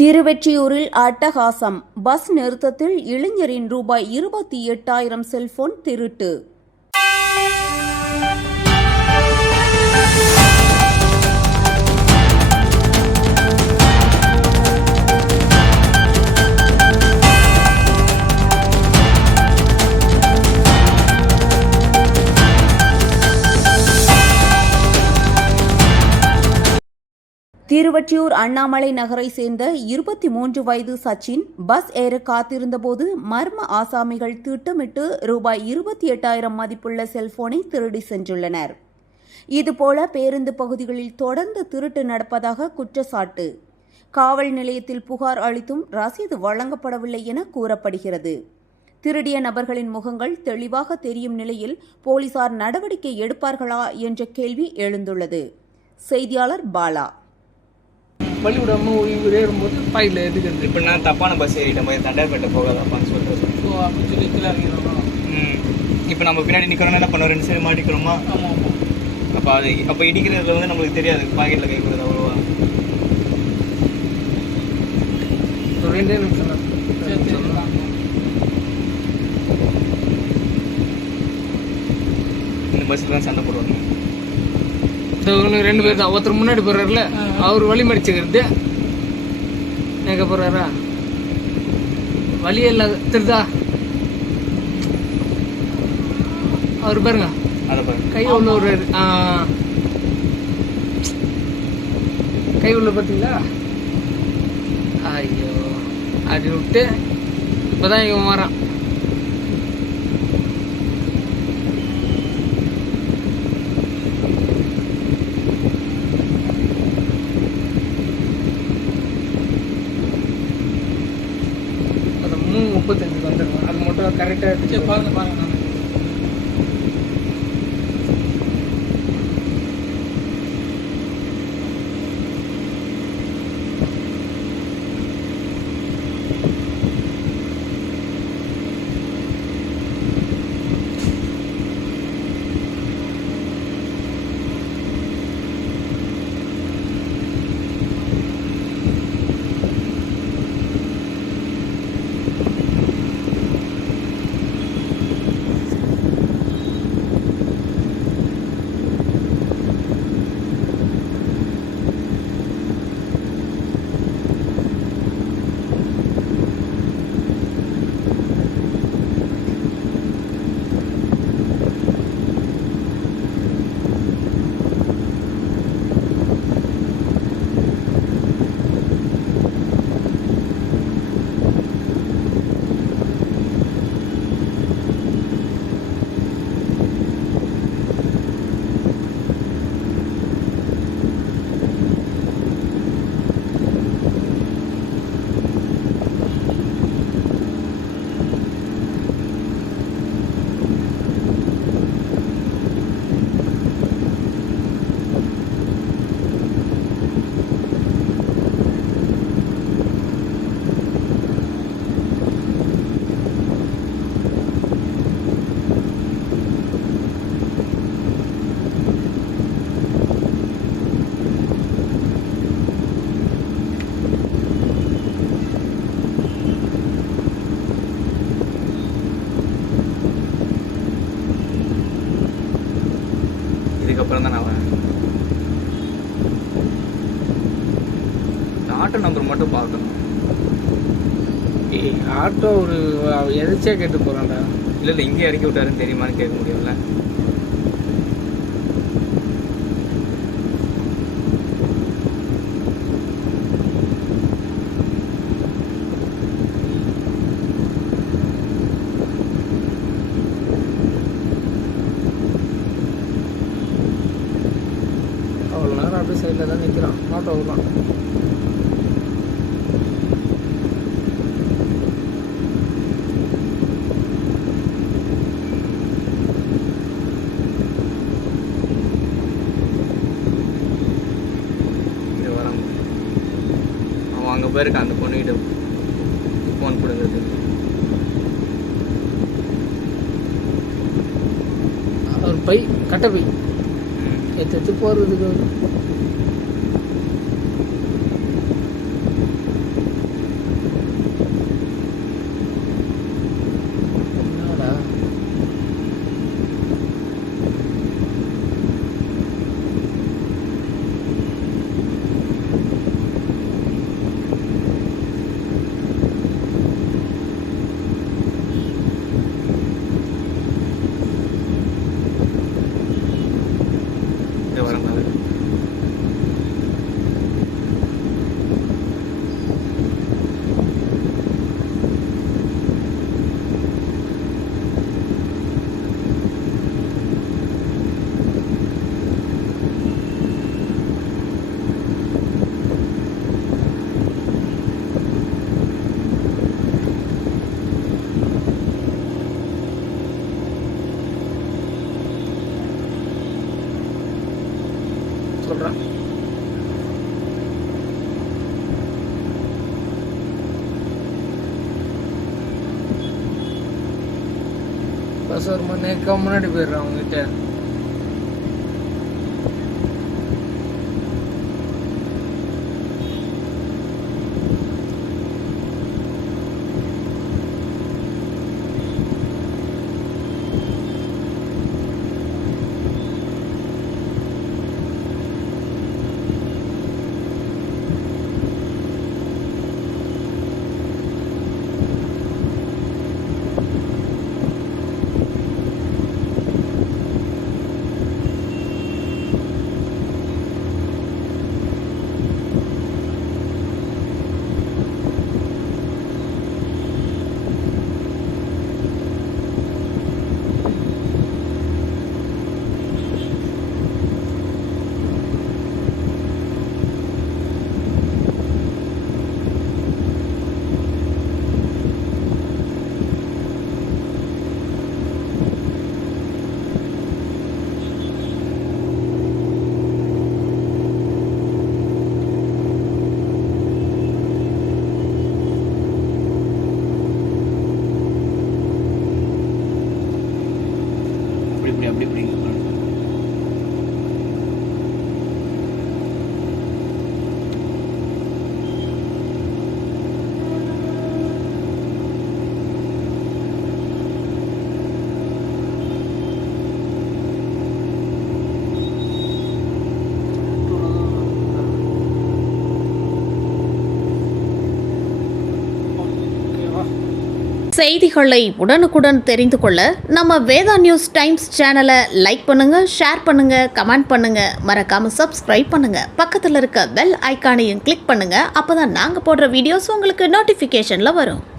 திருவெற்றியூரில் அட்டகாசம். பஸ் நிறுத்தத்தில் இளைஞரின் ரூபாய் 28,000 செல்போன் திருட்டு. திருவொற்றியூர் அண்ணாமலை நகரை சேர்ந்த 23 வயது சச்சின் பஸ் ஏற காத்திருந்தபோது மர்ம ஆசாமிகள் திட்டமிட்டு ரூபாய் 28,000 மதிப்புள்ள செல்போனை திருடி சென்றுள்ளனர். இதுபோல பேருந்து பகுதிகளில் தொடர்ந்து திருட்டு நடப்பதாக குற்றச்சாட்டு. காவல் நிலையத்தில் புகார் அளித்தும் ரசீது வழங்கப்படவில்லை என கூறப்படுகிறது. திருடிய நபர்களின் முகங்கள் தெளிவாக தெரியும் நிலையில் போலீசார் நடவடிக்கை எடுப்பார்களா என்ற கேள்வி எழுந்துள்ளது. செய்தியாளர் பாலா. பள்ளிக்கூடம் ஏறும்போது பையில் எடுக்கிறது. இப்போ நான் தப்பான பஸ் ஏறிட்ட மாதிரி தண்டையார்பேட்டை போகாதாப்பான்னு சொல்லிட்டு. ஸோ அப்படின்னு சொல்லி கீழே இறங்கிடுறோம். இப்போ நம்ம பின்னாடி நிற்கிறோம்னா என்ன பண்ணுவோம், 2 சைடு மாட்டிக்கிறோமா? ஆமாம் ஆமாம். அப்போ இடிக்கிறதுல வந்து நம்மளுக்கு தெரியாது பாக்கெட்டில் கை கொடுக்குறது அவ்வளோவா. ஒரு 2 நிமிஷம் தான். இந்த பஸ்ஸில் தான் சண்டை போடுவாங்க. 2 பேர் தான். ஒருத்தர் முன்னாடி போறாருல, அவர் வழி மடிச்சுக்கிறது எங்க போறாரா, வழியே இல்ல திருதா அவர் பாருங்க. அதை பாருங்க, கை உள்ள ஒரு கை உள்ள பார்த்தீங்களா? ஐயோ, அப்படி விட்டு இப்பதான் இவன் வரான். அது 3:35 வந்துடுவேன். அது மட்டும் கரெக்டாக எடுத்து பாருங்க பாருங்க. நான் இதுக்கப்புறம் தான் நான் வரேன். ஆட்டோ நம்பர் மட்டும் பார்க்கணும். ஆட்டோ ஒரு எதிர்ச்சியா கேட்டு போறான்டா. இல்லை இங்கே இறக்கி விட்டாருன்னு தெரியுமான்னு கேட்க முடியும்ல. அவ்வளோ நேரம் அப்படியே சைடில் தான் நிற்கிறான். ஆட்டோ தான். இது வராங்க. அவன் அங்கே போயிருக்கான், அந்த பொண்ணுகிட்ட ஃபோன் கொடுக்குறது. ஒரு பை கட்டை பை எடுத்து போகிறதுக்கு பஸ் ஒரு மணி நேரம் முன்னாடி போயிடுறேன் அவங்ககிட்ட. அப்படி செய்திகளை உடனுக்குடன் தெரிந்து கொள்ள நம்ம வேதா நியூஸ் டைம்ஸ் சேனலை லைக் பண்ணுங்க, ஷேர் பண்ணுங்க, கமெண்ட் பண்ணுங்க, மறக்காம சப்ஸ்கிரைப் பண்ணுங்க. பக்கத்தில் இருக்க பெல் ஐகானையும் கிளிக் பண்ணுங்க. அப்பதான் நாங்க போடுற வீடியோஸ் உங்களுக்கு நோட்டிபிகேஷன்ல வரும்.